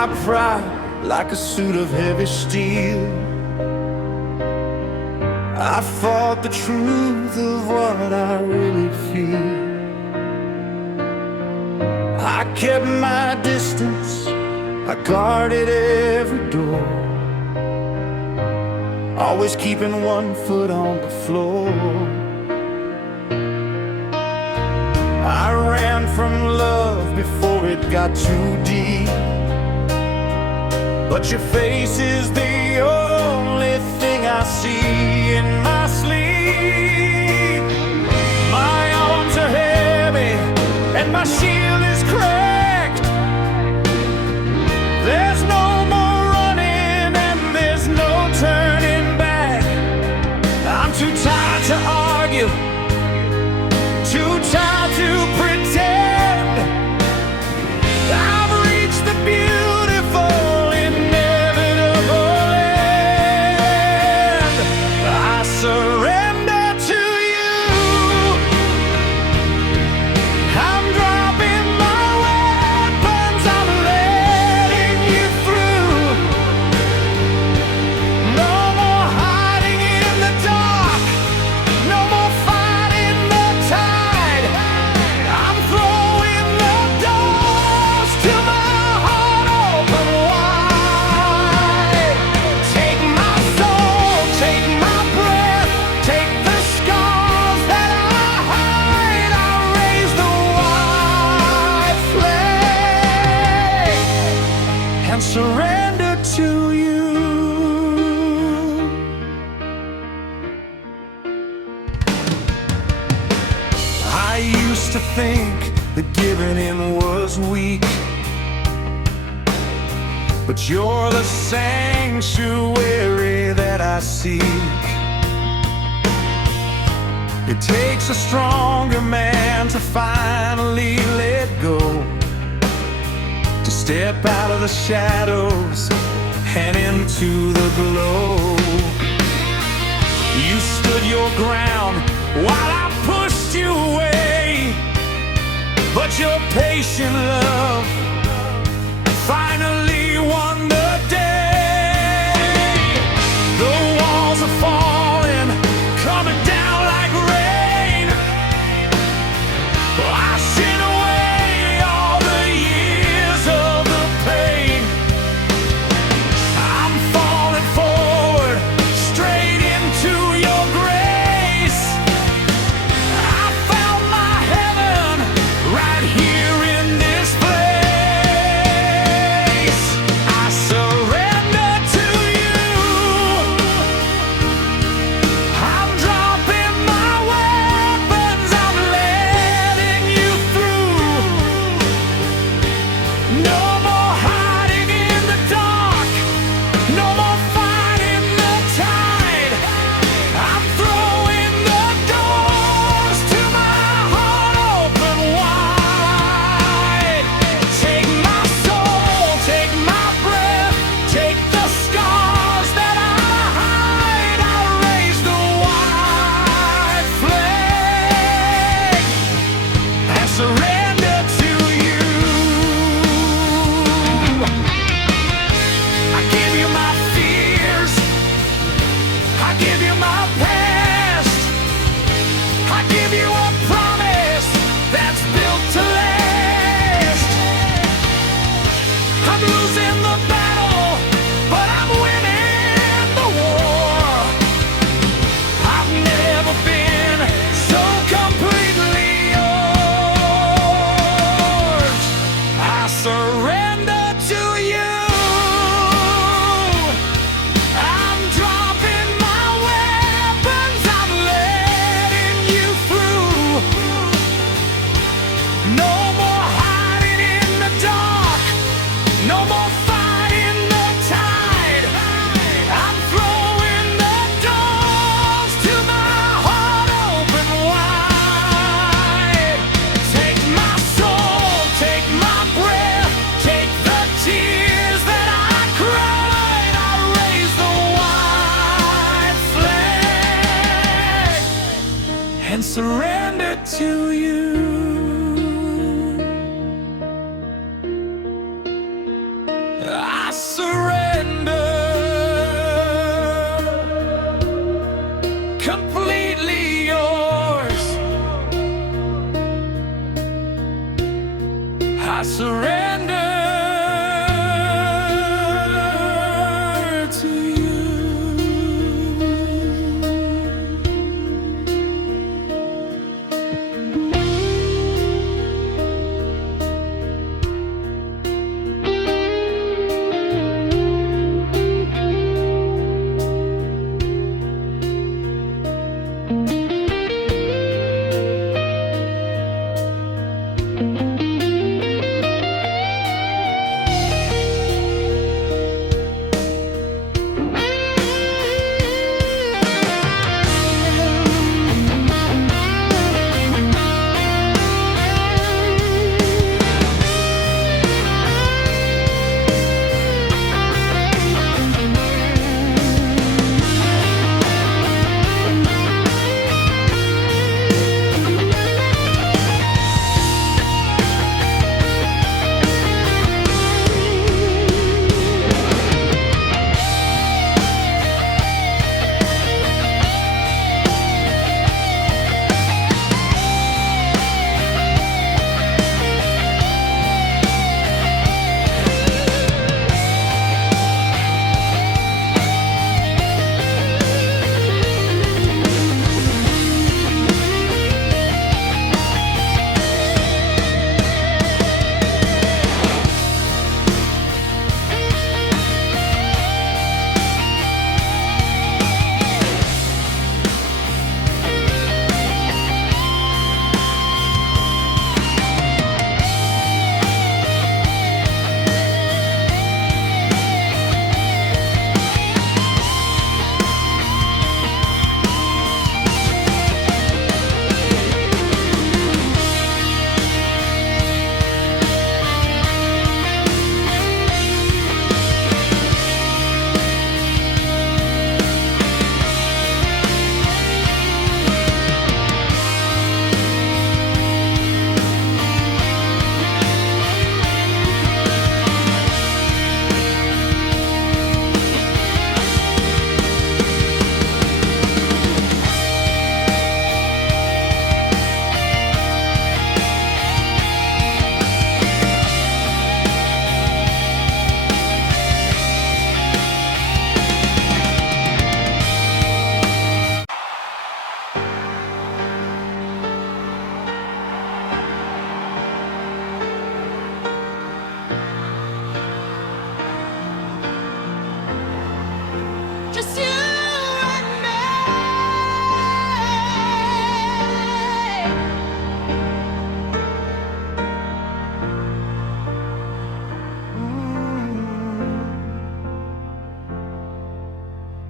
my pride like a suit of heavy steel. I fought the truth of what I really feel. I kept my distance, I guarded every door, always keeping one foot on the floor. I ran from love before it got too deep, but your face is the only thing I see in my sleep. My arms are heavy and my shield is cracked. There's no more running and there's no turning back. I'm too tired to argue, too tired to pretend. I've reached the beautiful, inevitable end. I surrender to you. I'm dropping my weapons, I'm letting you through. No more hiding in the dark, no more fighting the tide. I'm throwing the doors to my heart open wide. Take my soul, take my breath, take the scars that I hide. I raise the white flag and surrender to you. I used to think that giving in was weak, but you're the sanctuary that I seek. It takes a stronger man to finally let go, to step out of the shadows and into the glow. You stood your ground while I pushed you away, but your patient love finally won the day. The walls are falling, coming down like rain, washing away all the years of the pain. I'm falling forward, straight into your grace. I found my heaven right here in this place. I surrender to you. I'm dropping my weapons, I'm letting you through. No more hiding in the dark, no more fighting the tide. I'm throwing the doors to my heart open wide. Take my soul, take my breath, take the scars that I hide. I raise the white flag and surrender to you. I give you my fears, I give you my past, I give you a promise that's built to last. I'm losing the battle, but I'm winning the war. I've never been so completely yours. I surrender to you. I'm dropping my weapons, I'm letting you through. No more hiding in the dark, no more fighting the tide. I'm throwing the doors to my heart open wide. Take my soul, take my breath, take the tears that I cried. I raise the white flag and surrender to you. I surrender to you. Just you and me.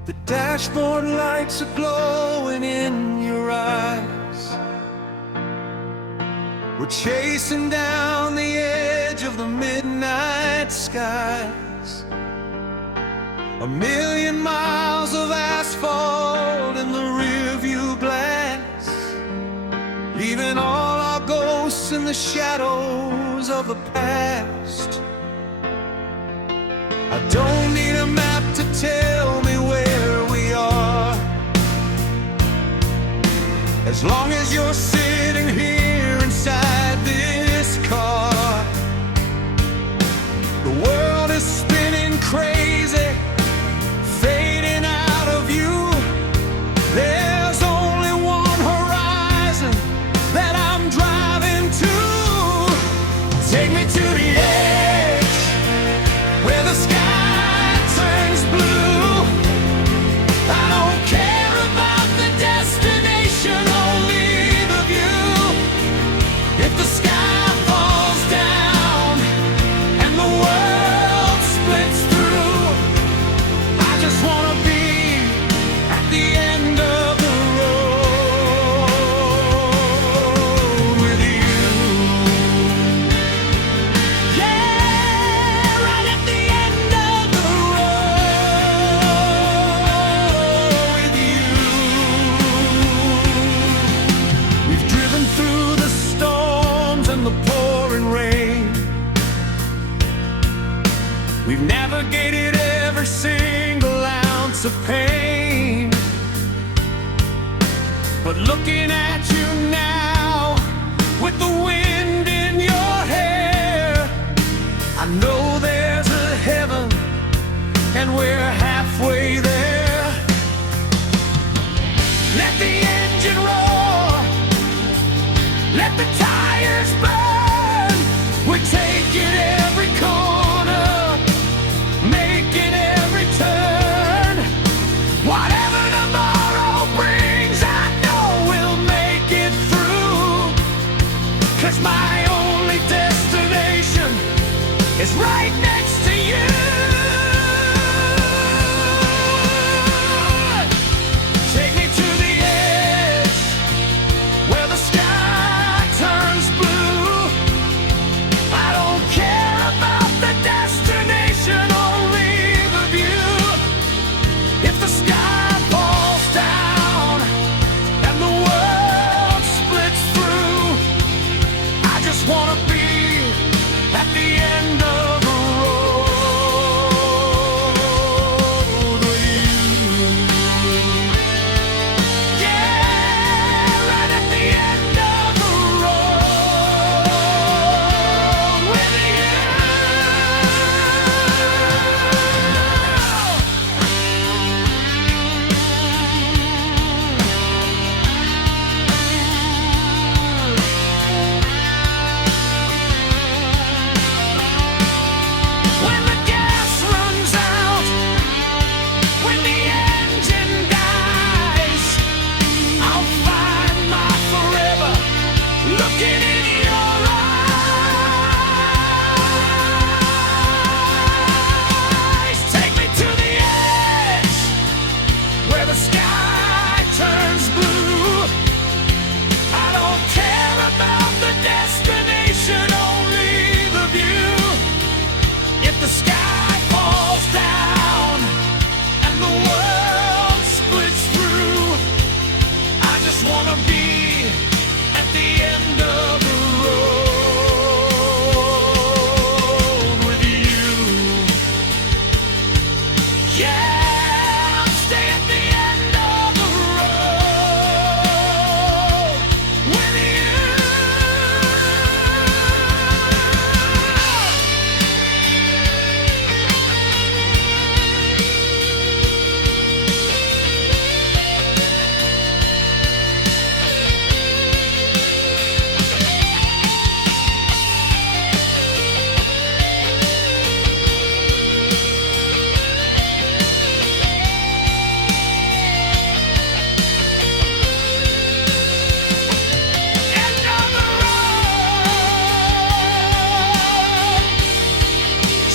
The dashboard lights are glowing in your eyes. We're chasing down the edge of the midnight skies. 1,000,000 miles of asphalt in the rearview glass, leaving all our ghosts in the shadows of the past. I don't need a map to tell me where we are, as long as you're sitting here inside this car. The world is spinning crazy, fading out of view. There's only one horizon that I'm driving to. Take me to the edge, where the sky turns blue. I don't care about the destination, only the view. If the sky falls down and the world splits through, I just wanna be at the end of the road with you. Yeah, right at the end of the road with you. We've driven through the storms and the pouring rain. We've navigated every single ounce of pain. But looking at you now, with the wind in your hair, Let the engine roar, let the tires burn. We're taking every corner, making every turn. Whatever tomorrow brings, I know we'll make it through. 'Cause my only destination is right next to you. Take me to the edge, where the sky turns blue. I don't care about the destination, only the view. If the sky falls down and the world splits through, I just wanna be at the end of the road with you. Yeah, right at the end of the road with you. When the gas runs out, when the engine dies, I'll find my forever looking in your eyes. Take me to the edge, where the sky turns blue. I don't care about the destination, only the view. If the sky falls down and the world splits through, I just wanna be at the end of the road with you. Yeah, I'll stay at the end of the road with you. End of the road,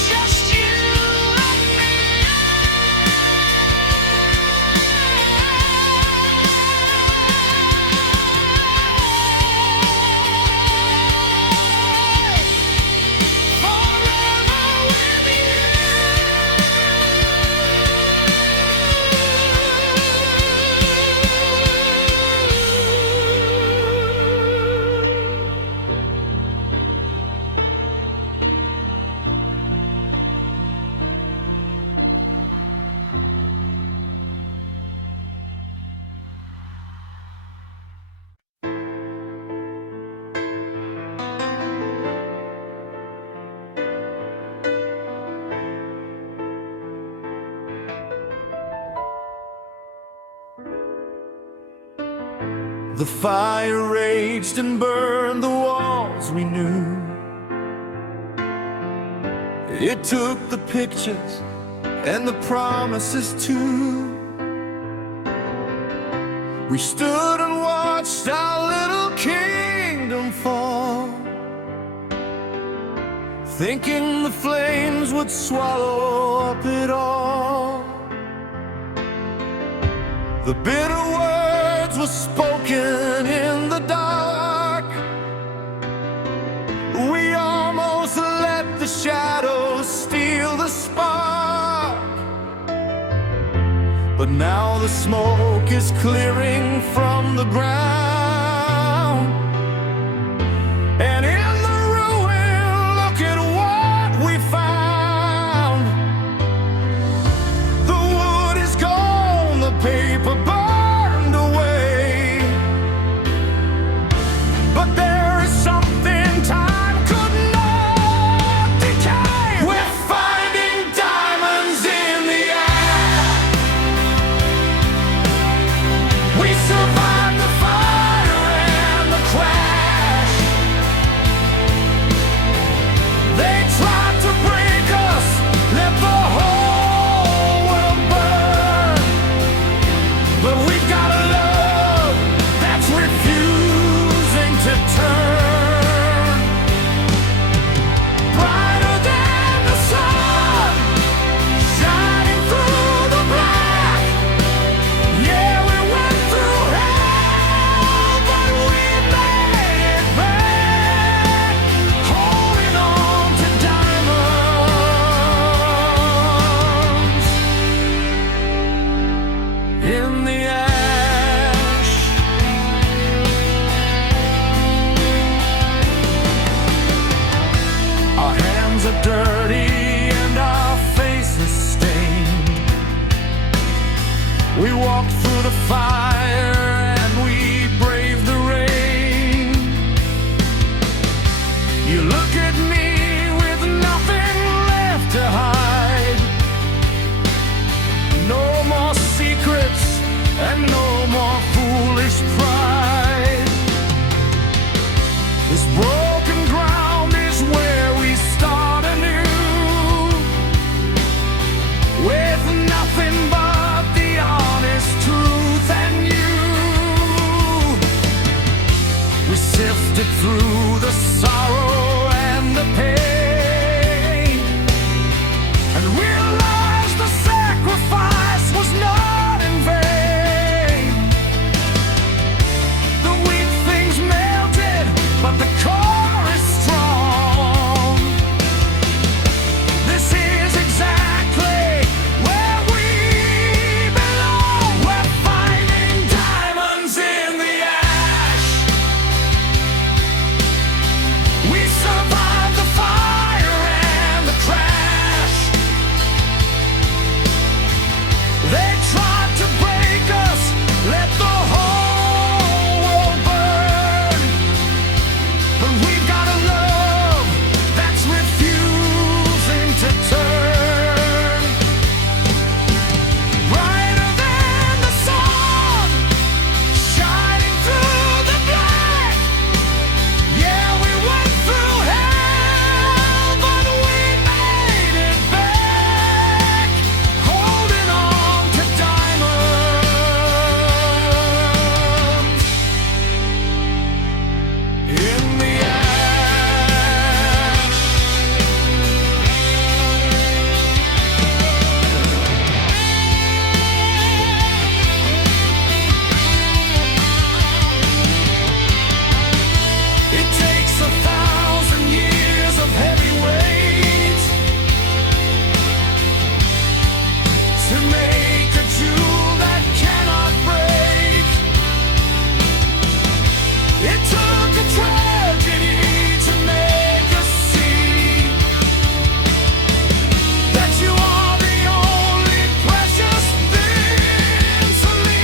just you and me. Forever with you. The fire raged and burned the walls we knew. It took the pictures and the promises too. We stood and watched our little kingdom fall, thinking the flames would swallow up it all. The bitter words were spoken in the dark. We almost let the shadows steal the spark. But now the smoke is clearing from the ground, and in the ruin, look at what we found. The wood is gone, the paper burned away, but there is something time could not decay. We're finding diamonds in the air. We sifted through the sorrow and the pain, and realized the sacrifice was not in vain. The weak things melted, but the core is strong. This is exactly where we belong. We're finding diamonds in the ash. We survived the fire and the crash. They tried to break us, let the whole world burn. But we've got a love that's refusing to turn. Brighter than the sun, shining through the black. Yeah, we went through hell, but we made it back. Holding on to diamonds in the ash. It takes 1,000 years of heavy weight to make a jewel that cannot break. It took a tragedy to make us see that you are the only precious thing to me.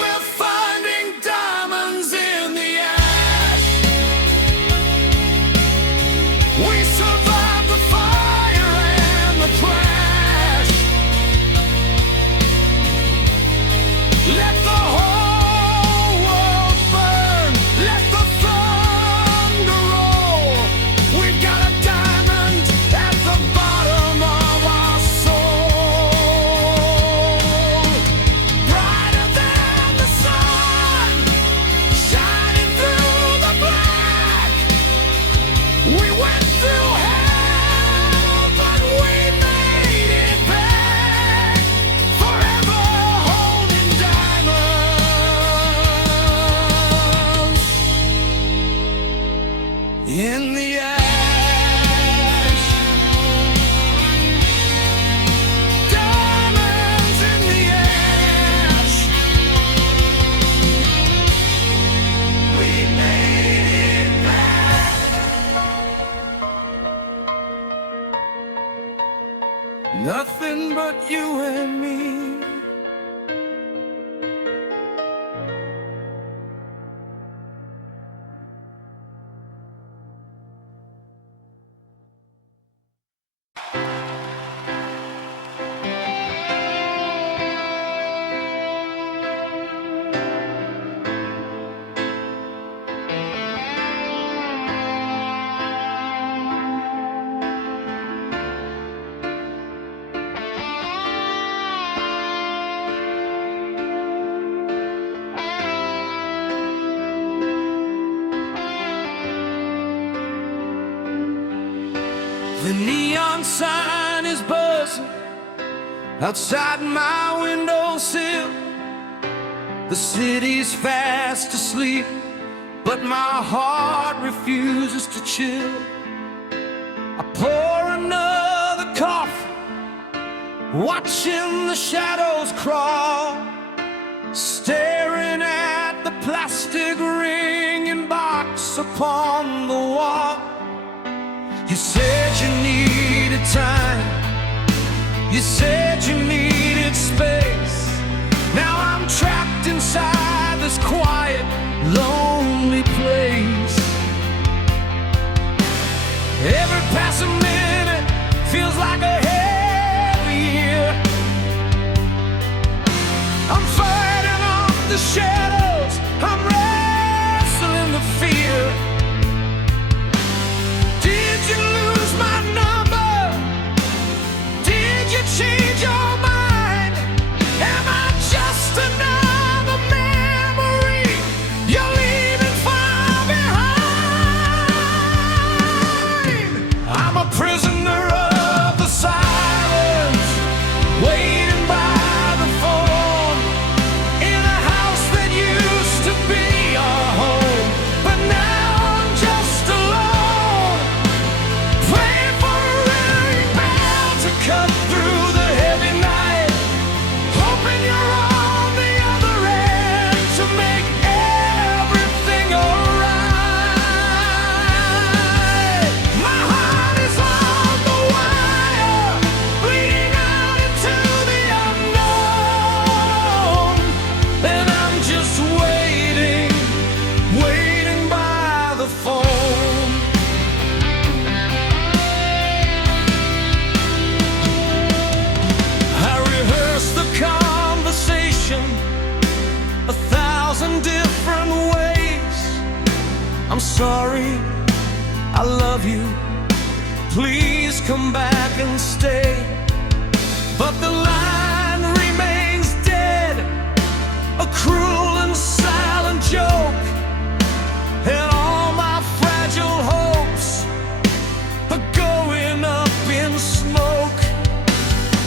We're finding diamonds in the ash. We survived the fire and the crash. Let the whole world burn. Let the thunder roll. We've got a diamond at the bottom of our soul. Brighter than the sun, shining through the black. We went through hell, but we made it back. Forever holding diamonds in the ash. Diamonds in the ash. We made it back. Nothing but you and me. The neon sign is buzzing outside my windowsill. The city's fast asleep, but my heart refuses to chill. I pour another coffee, watching the shadows crawl, staring at the plastic ring and box upon the wall. You said you needed time, you said you needed space. Now I'm trapped inside this quiet, lonely place. Every passing minute feels like a heavy year. I'm fighting off the shadows, I'm wrestling the fear. Did you lose my number? Did you change your mind? Am I just another memory you're leaving far behind? different ways. I'm sorry, I love you, please come back and stay. But the line remains dead, a cruel and silent joke, and all my fragile hopes are going up in smoke.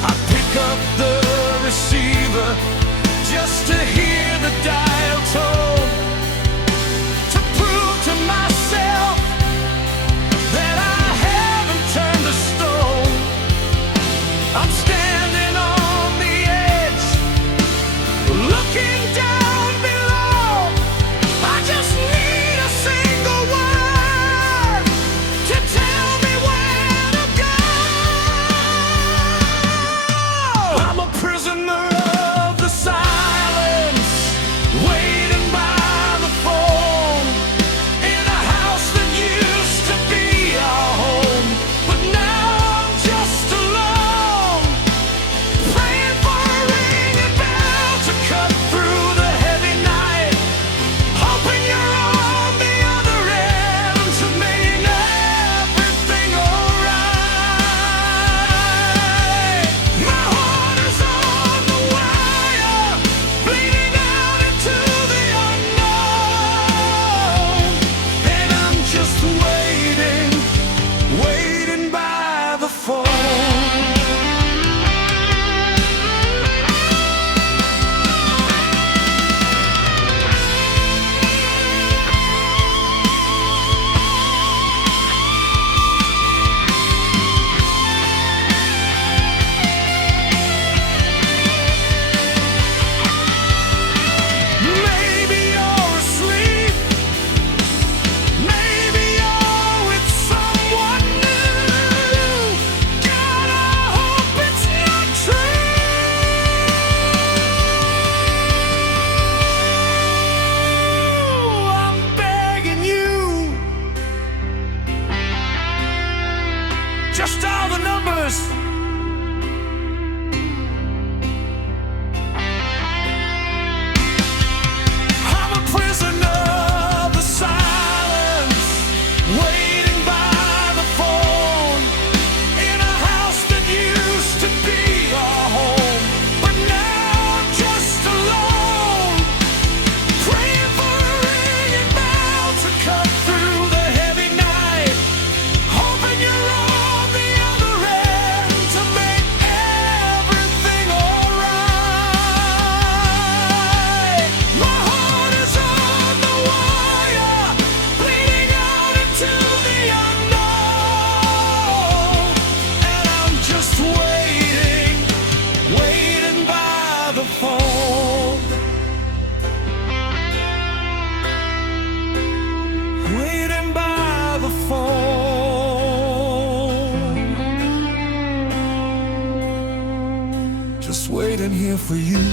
I pick up the receiver just to hear the dial tone, to prove to myself that I haven't turned to stone. I'm standing on the edge, looking down below. I just need a single word to tell me where to go. I'm a prisoner of the silence, waiting by the phone, in a house that used to be our home. But now I'm just alone, praying for a ringing bell to cut through the heavy night, hoping you're on the other end to make everything alright. My heart is on the wire, bleeding out into the unknown, and I'm just waiting, waiting by the phone. Maybe you're asleep, maybe you're with someone new. God, I hope it's not true. I'm begging you, just all the numbers. I'm a prisoner of the silence, waiting by the phone, in a house that used to be our home. But now I'm just alone, praying for a ringing bell to cut through the heavy night, hoping you're on the other end to make everything alright. My heart is on the wire, bleeding out into the unknown, and I'm just waiting, waiting by the phone, waiting by the phone, just waiting here for you.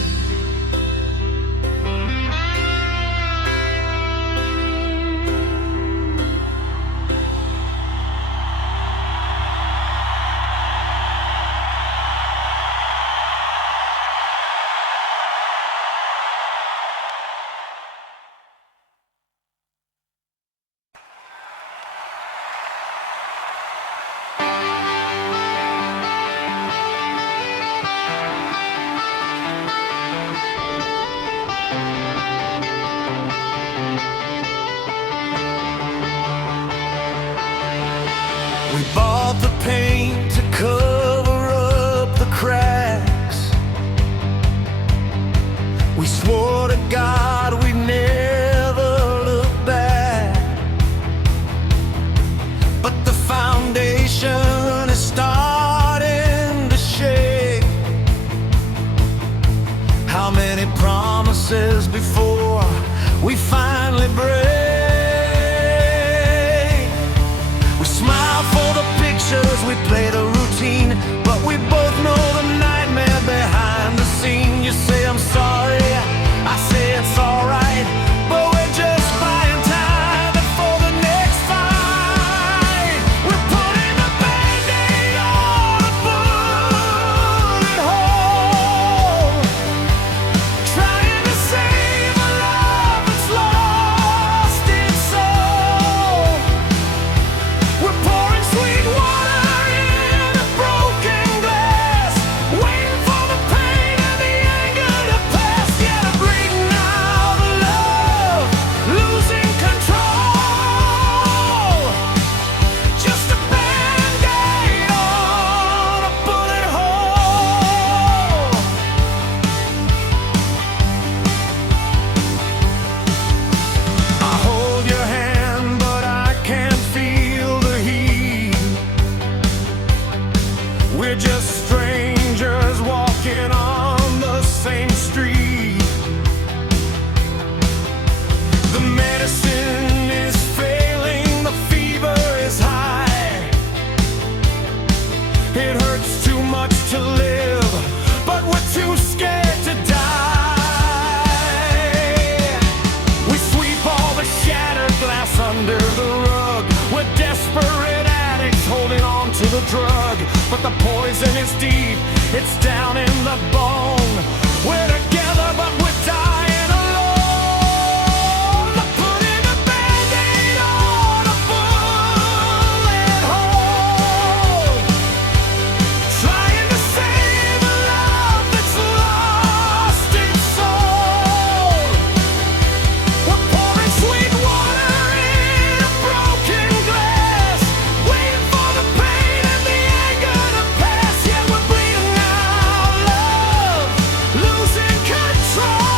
a drug, but the poison is deep. It's down in the bone. We're together, but we're dying alone. Putting a Band-Aid on a bullet hole, trying to save a love that's lost its soul. We're pouring sweet water in a broken glass, waiting for the pain and the anger to pass. Yeah, we're bleeding out, love, losing control.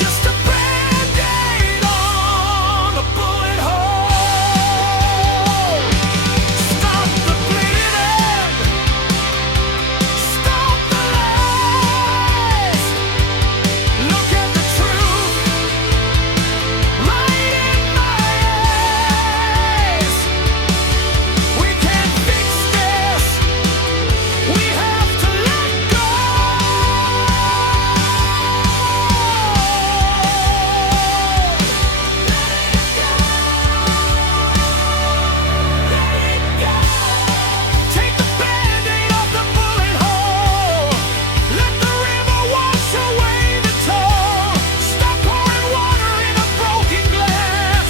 Just a Band-Aid on a bullet hole. Stop the bleeding, stop the lies. Look at the truth right in my eyes. We can't fix this, we have to let go. Take the Band-Aid off the bullet hole. Let the river wash away the toll. Stop pouring water in a broken glass.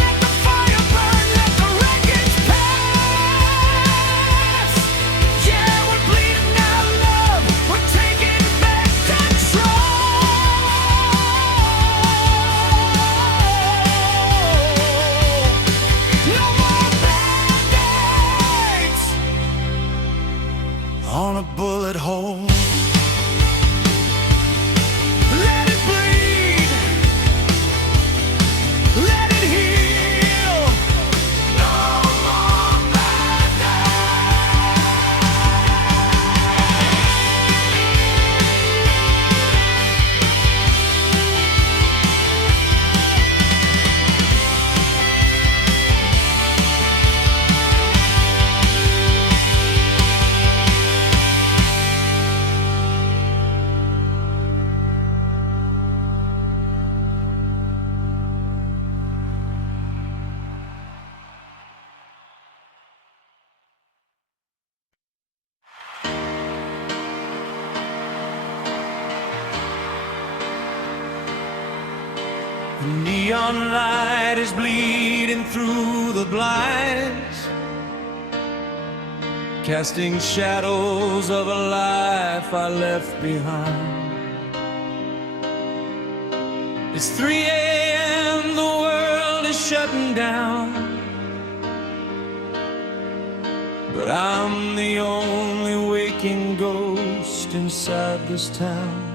Let the fire burn, let the wreckage pass. Yeah, we're bleeding out, love. We're taking back control. No more Band-Aids on a bullet hole. Let it bleed, let it heal. No more The neon light is bleeding through the blinds, casting shadows of a life I left behind. It's 3 a.m., the world is shutting down, but I'm the only waking ghost inside this town.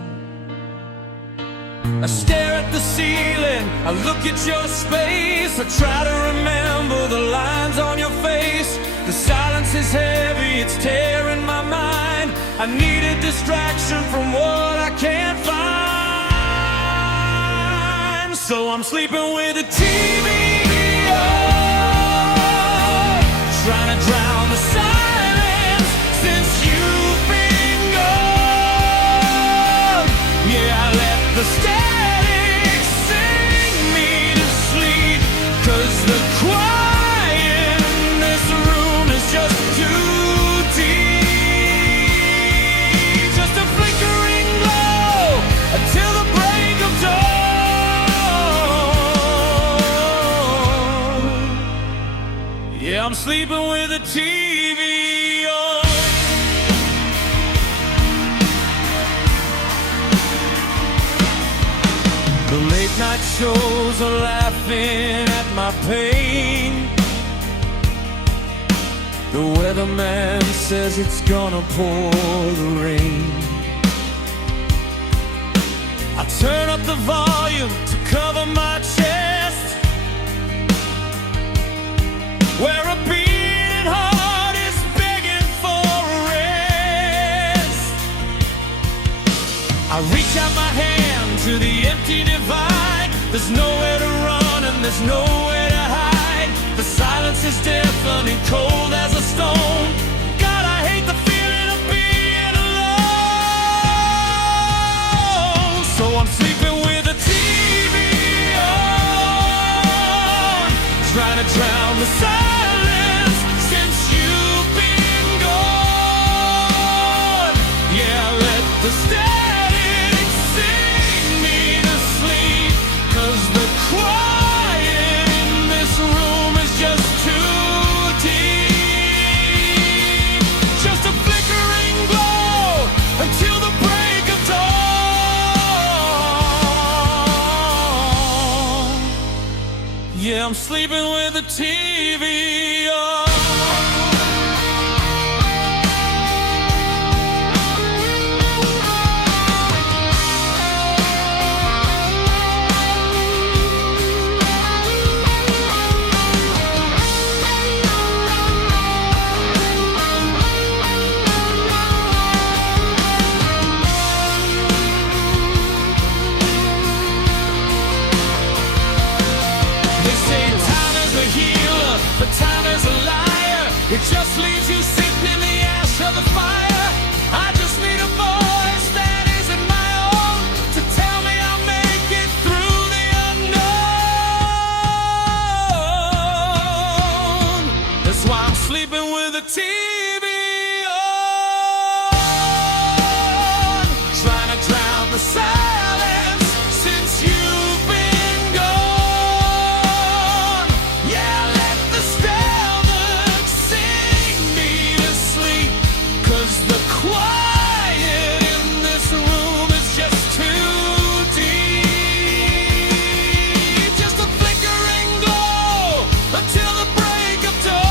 I stare at the ceiling, I look at your space, I try to remember the lines on your face. The silence is heavy, it's tearing my mind. I need a distraction from what I can't find. So I'm sleeping with the TV on, trying to drown the silence since you've been gone. Yeah, I let the static sing me to sleep, 'cause the quiet in this room is just too deep. Just a flickering glow until the break of dawn. Yeah, I'm sleeping with the TV on. The late night shows are laughing at my pain. The weatherman says it's gonna pour the rain. I turn up the volume to cover my chest, where a beating heart is begging for a rest. I reach out my hand to the empty divide. There's nowhere to run and there's nowhere to hide. The silence is deafening, cold as a stone. God, I hate the feeling of being alone. So I'm sleeping with the TV on, trying to drown the silence I'm sleeping with the TV on. But time is a liar. It just leaves you sitting in the ash of the fire. I just need a voice that isn't my own to tell me I'll make it through the unknown. That's why I'm sleeping with the TV on, trying to drown the silence since you've been gone. Yeah, let the stillness sing me to sleep, 'cause the quiet in this room is just too deep. Just a flickering glow until the break of dawn.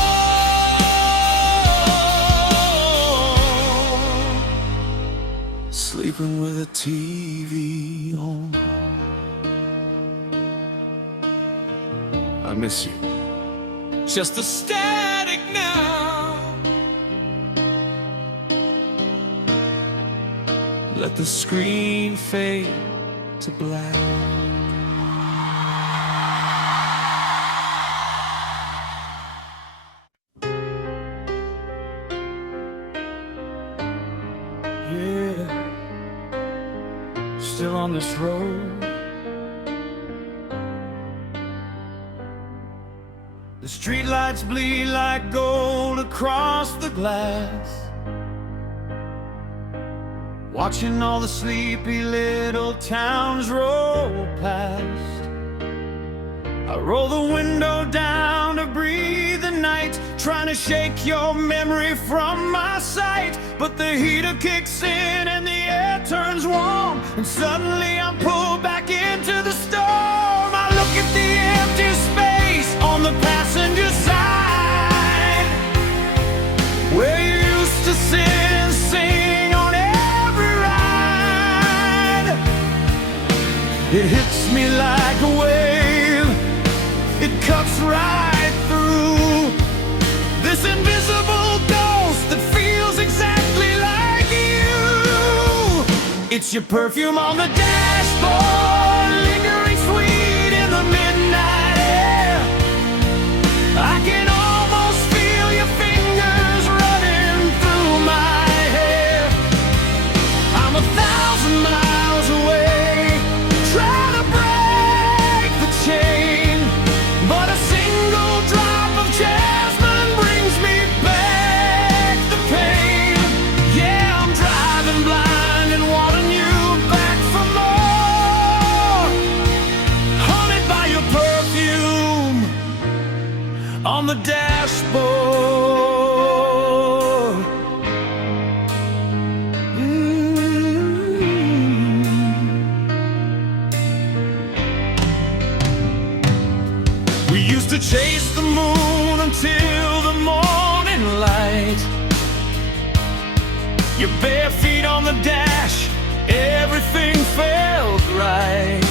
Sleeping with a TV on. I miss you. Just a static now. Let the screen fade to black. Yeah, still on this road. The streetlights bleed like gold across the glass, watching all the sleepy little towns roll past. I roll the window down to breathe the night, trying to shake your memory from my sight. But the heater kicks in and the air turns warm, and suddenly I'm pulled back into the storm. I look at the empty space on the passenger side, where you used to sit and sing on every ride. It hits me like a wave, it cuts right through this invisible ghost that feels exactly like you. It's your perfume on the dashboard, lingering sweet in the midnight air. I can almost feel your fingers running through my hair. I'm 1,000 miles away, trying to break the chain, but a single drop of jasmine brings me back the pain. Yeah, I'm driving blind and wanting you back for more, haunted by your perfume on the dashboard. We used to chase the moon until the morning light. Your bare feet on the dash, everything felt right.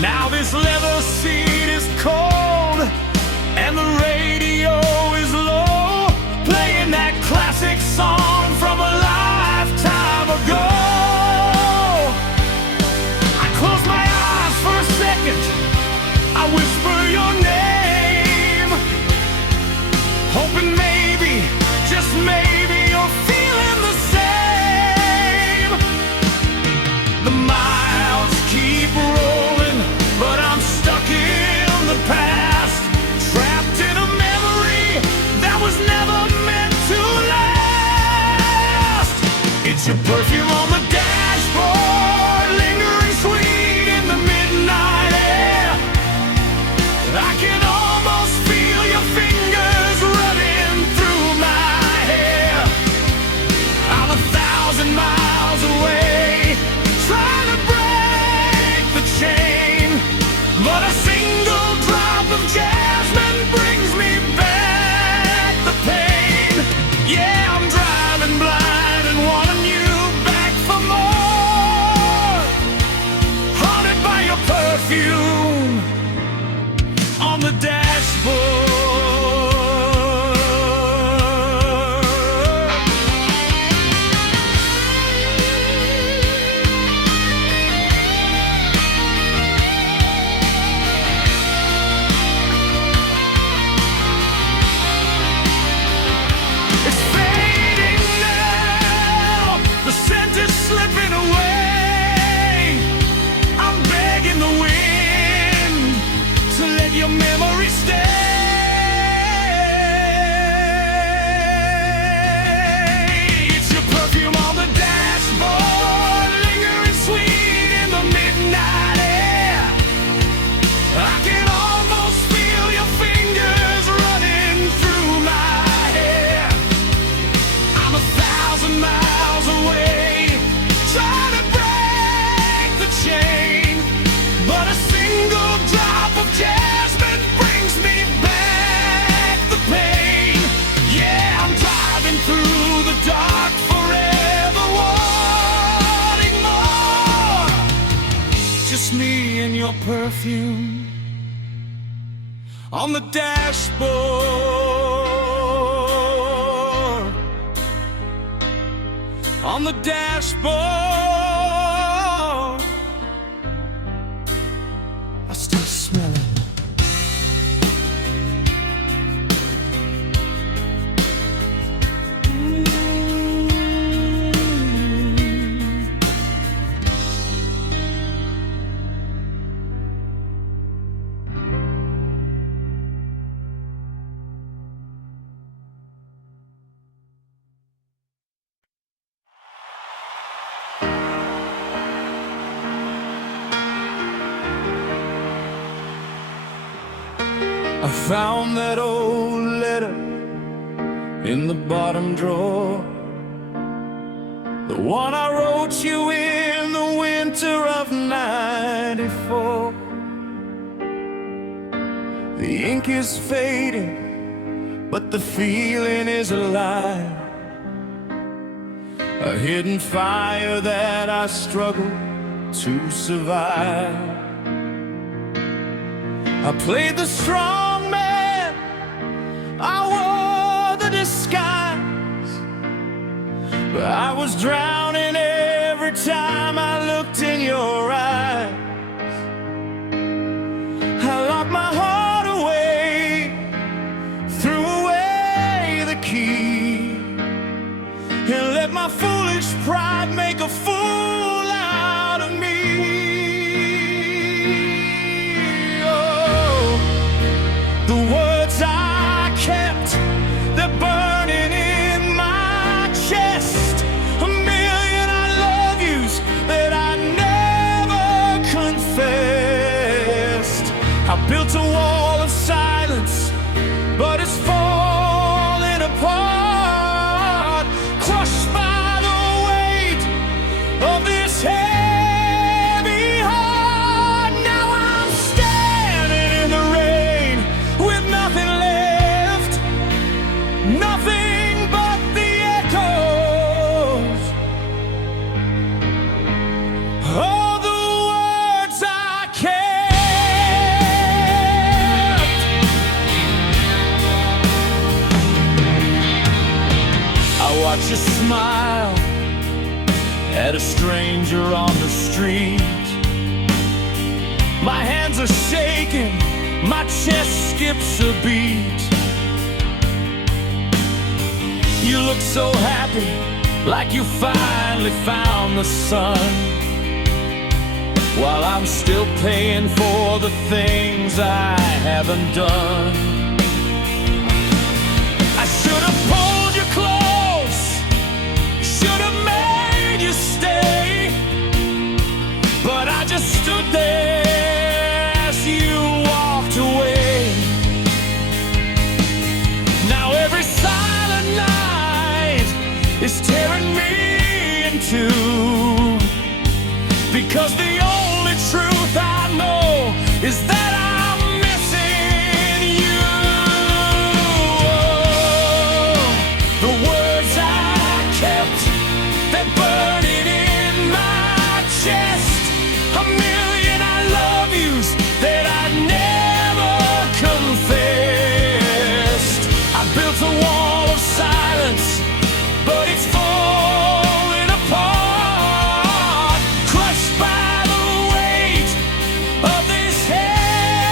Now this leather seat is cold and the radio is low, playing that classic song from a lifetime ago. I close my eyes for a second, I whisper your name, hoping maybe, just maybe, you're feeling the same. The miles keep rolling, but I'm stuck in the past, trapped in a memory that was never meant to last. It's your perfume on the dashboard, lingering sweet in the midnight air. I can almost feel your fingers running through my hair. I'm 1,000 miles away, trying to break the chain, but a single just me and your perfume on the dashboard, on the dashboard. I still smell it. I found that old letter in the bottom drawer, the one I wrote you in the winter of '94. The ink is fading, but the feeling is alive, a hidden fire that I struggle to survive. I played the strong man, I wore the disguise, but I was drowning every time I looked in your eyes. I locked my heart away, threw away the key, and let my foolish pride make a fool out of me. The words I kept, they're burning in my chest. A million I love yous that I never confessed. I built a wall of silence, but it's falling apart, crushed by the weight of this heavy heart. Now I'm standing in the rain with nothing left, nothing but the echoes of the words I kept. I watch you smile at a stranger on the street. My hands are shaking, my chest skips a beat. You look so happy, like you finally found the sun, while I'm still paying for the things I haven't done. I should have pulled you close, should have made you stay, but I just stood there as you walked away. Now every silent night is tearing me in two, because the only truth I know is that I'm missing you. The words I kept, they're burning in my chest. A million I love yous that I never confessed. I built a wall of silence, but it's falling apart, crushed by the weight of this heavy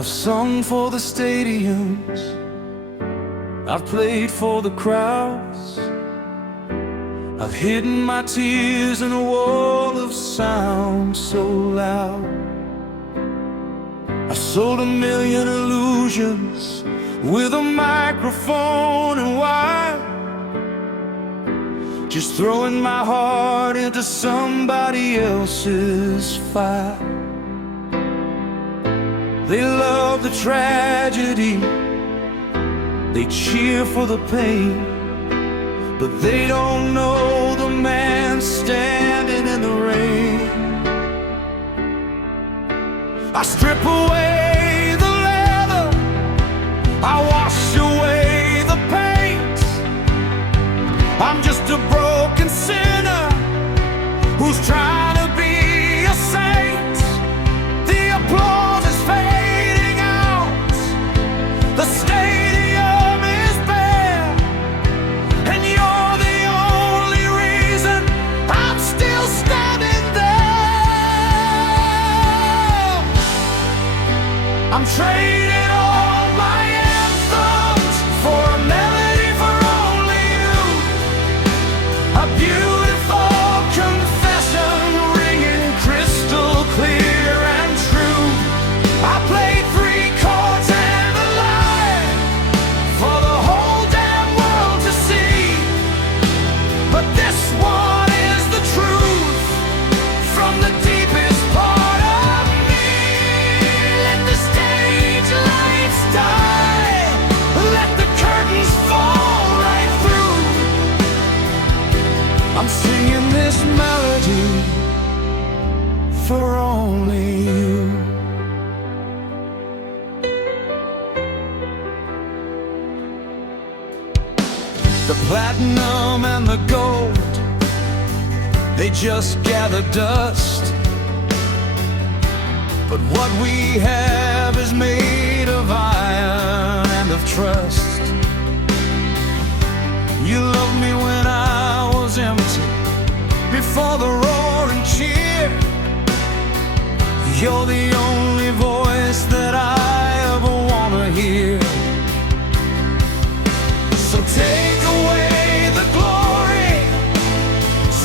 I've sung for the stadiums, I've played for the crowds, I've hidden my tears in a wall of sound so loud. I've sold 1,000,000 illusions with a microphone and wire, just throwing my heart into somebody else's fire. They love the tragedy, they cheer for the pain, but they don't know the man standing in the rain. I strip away the leather, I wash away the paint. I'm just a broken sinner who's trying to be a saint. The applause is fading out, the stadium is bare, and you're the only reason I'm still standing there. I'm trading all my anthems for a melody for only you, a beautiful confession ringing crystal clear and true. I played 3 chords and a line for the whole damn world to see, but this one is the truth from the deepest part of me. Let the stage lights die, let the curtains fall right through. I'm singing this melody for only you. The platinum and the gold, they just gather dust, but what we have is made of iron and of trust. You loved me when I was empty, before the roaring cheer. You're the only voice that I ever wanna hear. So take away the glory,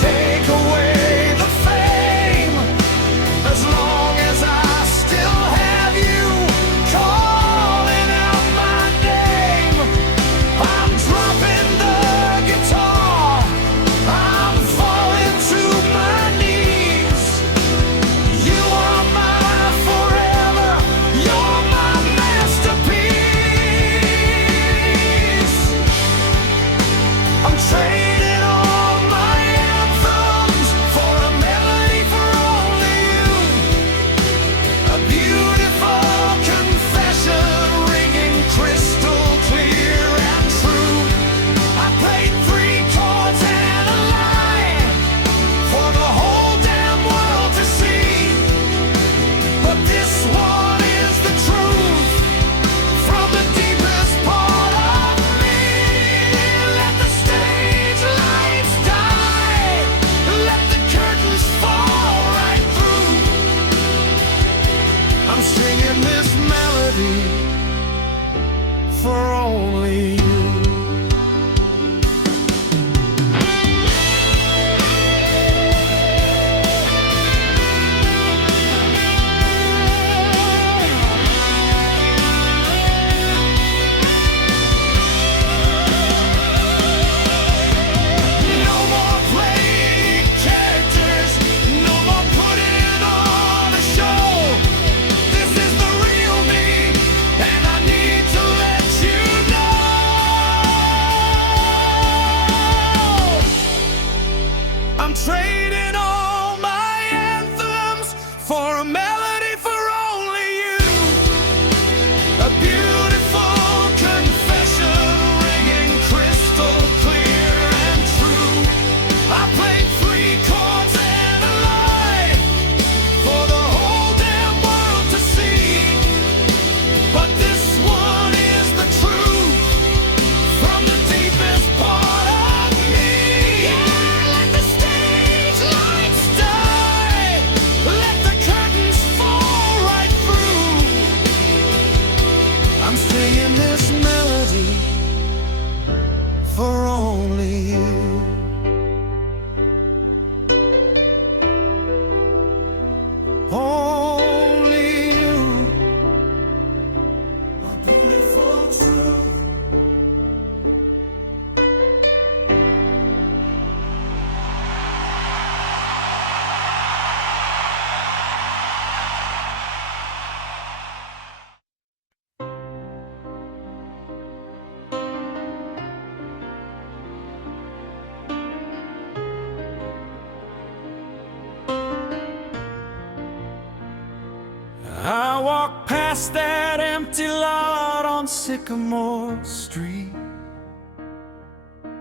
take away the fame, as long as I still have you calling out my name. I'm dropping the guitar, I'm falling to my knees. You are my forever, you're my masterpiece. I'm trading all my anthems for a melody for only you, a beautiful confession ringing crystal clear and true. I played 3 chords and a line for the whole damn world to see, but this one is the truth from the deepest part of me. Let the stage lights die, let the curtains fall right through. I'm singing this melody for only you. No more playing characters, no more putting on a show. This is the real me, and I need to let you know. I'm trading all my anthems for a melody for only you, a beautiful confession ringing crystal clear and true. I played 3 chords and a line for the whole damn world to see, but this one is the truth from the deepest part of me. Yeah, let the stage walk past that empty lot on Sycamore Street,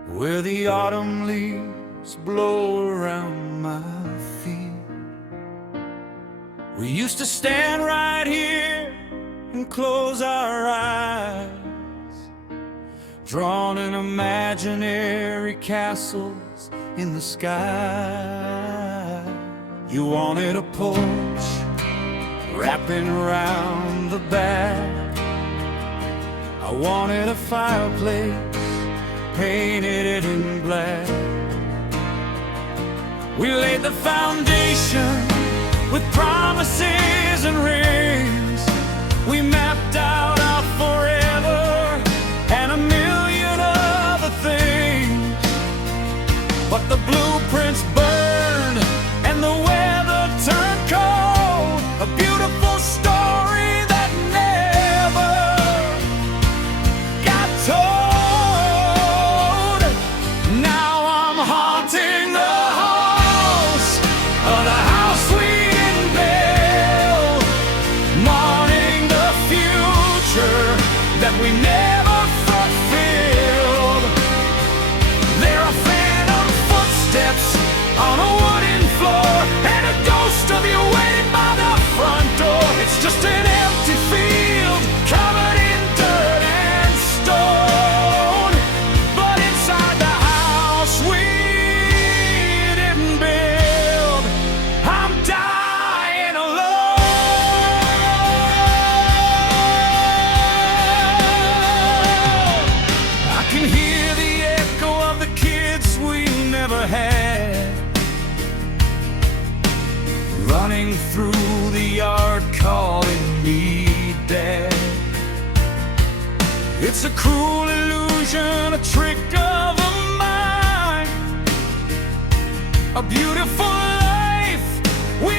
where the autumn leaves blow around my feet. We used to stand right here and close our eyes, drawn in imaginary castles in the sky. You wanted a porch wrapping around the back. I wanted a fireplace, painted it in black. We laid the foundation with promises and rings. We mapped out our forever and a million other things. But the blueprints burned and the weather turned cold. A beautiful story that never got told. Now I'm haunting the halls of the house we didn't build, mourning the future that we never fulfilled. There are phantom footsteps on a wooden floor, and a ghost of you waiting by the front door. It's just an empty field covered in dirt and stone, but inside the house we didn't build, I'm dying alone. I can hear the echo of the kids we never had, running through the yard calling me Dad. It's a cruel illusion, a trick of the mind, a beautiful life we